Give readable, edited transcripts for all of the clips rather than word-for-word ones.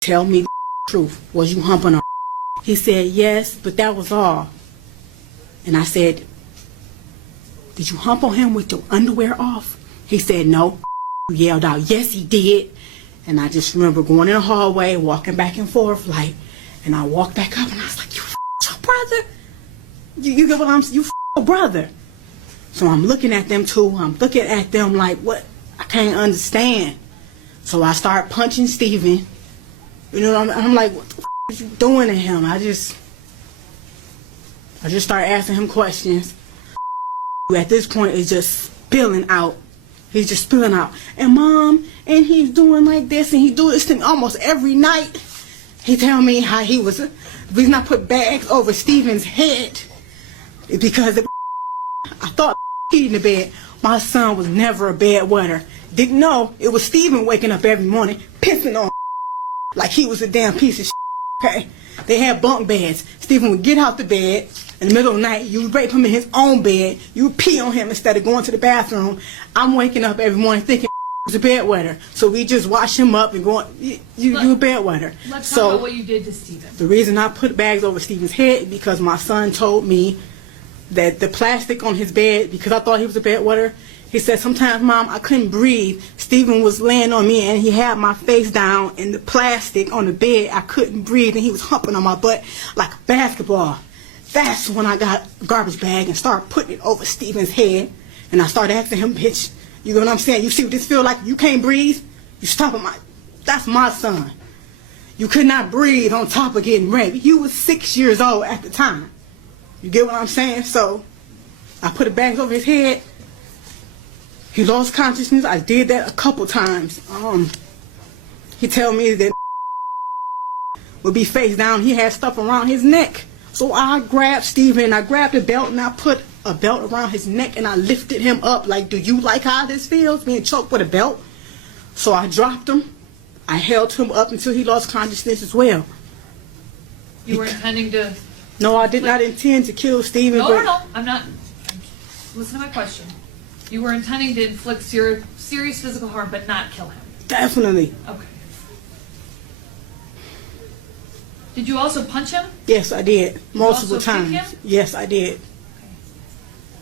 tell me the truth. Was you humping her? He said, yes, but that was all. And I said, did you hump on him with your underwear off? He said, no. He yelled out, yes, he did. And I just remember going in the hallway, walking back and forth, like, and I walked back up and I was like, you your brother? You get what I'm saying? You your brother. So I'm looking at them too. I'm looking at them like, what? I can't understand. So I start punching Steven. You know, I'm like, what the is you doing to him? I just start asking him questions. At this point, it's just spilling out. He's just spilling out. And mom, and he's doing like this, and he do this to me almost every night. He tell me how he was, the reason I put bags over Steven's head is because I thought he in the bed. My son was never a bedwetter. Didn't know it was Steven waking up every morning, pissing on like he was a damn piece of shit. Okay? They had bunk beds. Steven would get out the bed in the middle of the night. You would rape him in his own bed. You would pee on him instead of going to the bathroom. I'm waking up every morning thinking was a bedwetter. So we just wash him up and go, you a bedwetter. Let's talk about what you did to Steven. The reason I put bags over Steven's head is because my son told me that the plastic on his bed, because I thought he was a bedwetter, he said, sometimes, Mom, I couldn't breathe. Steven was laying on me, and he had my face down in the plastic on the bed. I couldn't breathe, and he was humping on my butt like a basketball. That's when I got a garbage bag and started putting it over Steven's head. And I started asking him, bitch, you know what I'm saying? You see what this feel like? You can't breathe? You stopping my... That's my son. You could not breathe on top of getting raped. You was 6 years old at the time. You get what I'm saying? So I put the bags over his head. He lost consciousness. I did that a couple times. He told me that would be face down. He had stuff around his neck. So I grabbed Steven, I grabbed a belt, and I put a belt around his neck, and I lifted him up like, do you like how this feels, being choked with a belt? So I dropped him. I held him up until he lost consciousness as well. You were intending to... No, I did not intend to kill Steven. No, I'm not... Listen to my question. You were intending to inflict serious physical harm, but not kill him. Definitely. Okay. Did you also punch him? Yes, I did. Multiple also times. kick him? Yes, I did. Okay.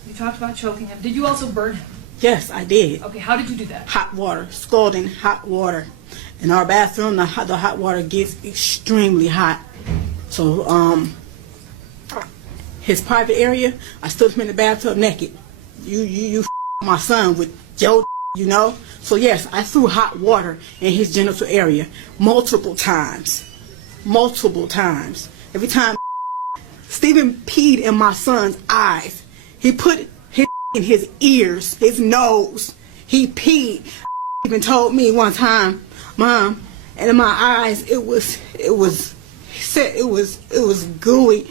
You talked about choking him. Did you also burn him? Yes, I did. Okay, how did you do that? Hot water, scalding hot water. In our bathroom, the hot water gets extremely hot. So, his private area, I stood him in the bathtub naked. You my son with your, you know? So yes, I threw hot water in his genital area multiple times. Multiple times. Every time Steven peed in my son's eyes. He put his in his ears, his nose. He peed. Even told me one time, Mom, and in my eyes he said it was gooey,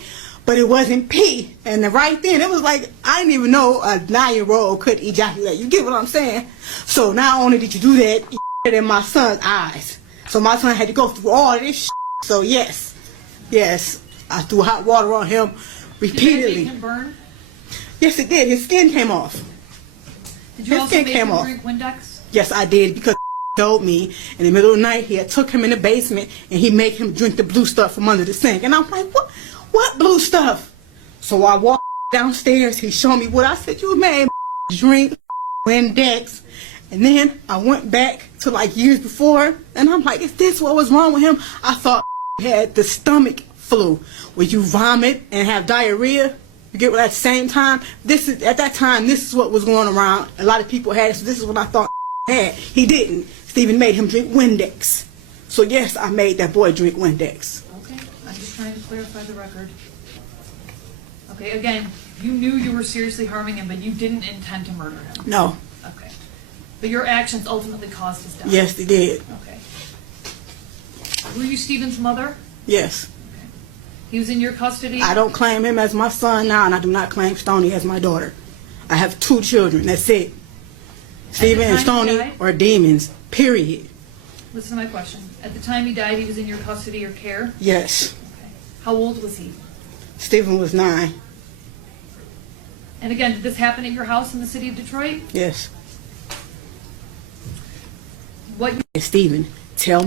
but it wasn't pee. And right then, it was like, I didn't even know a 9-year-old could ejaculate. You get what I'm saying? So not only did you do that, you did it in my son's eyes. So my son had to go through all this shit. So yes, I threw hot water on him repeatedly. Did it make him burn? Yes, it did. His skin came off. Did you also make him drink Windex? Yes, I did, because told me in the middle of the night he had took him in the basement and he made him drink the blue stuff from under the sink. And I'm like, what blue stuff? So I walked downstairs. He showed me what I said. You made drink Windex. And then I went back to like years before, and I'm like, is this what was wrong with him? I thought he had the stomach flu, where you vomit and have diarrhea. You get what, at the same time? At that time, this is what was going around. A lot of people had it, so this is what I thought had. He didn't. Steven made him drink Windex. So yes, I made that boy drink Windex. Okay, I'm just trying to clarify the record. Okay, again, you knew you were seriously harming him, but you didn't intend to murder him. No. Okay. But your actions ultimately caused his death. Yes, they did. Okay. Were you Steven's mother? Yes. Okay. He was in your custody? I don't claim him as my son now, and I do not claim Stoney as my daughter. I have 2 children. That's it. Steven and Stoney are demons, period. Listen to my question. At the time he died, he was in your custody or care? Yes. Okay. How old was he? Steven was 9. And again, did this happen at your house in the city of Detroit? Yes. What? Steven, tell me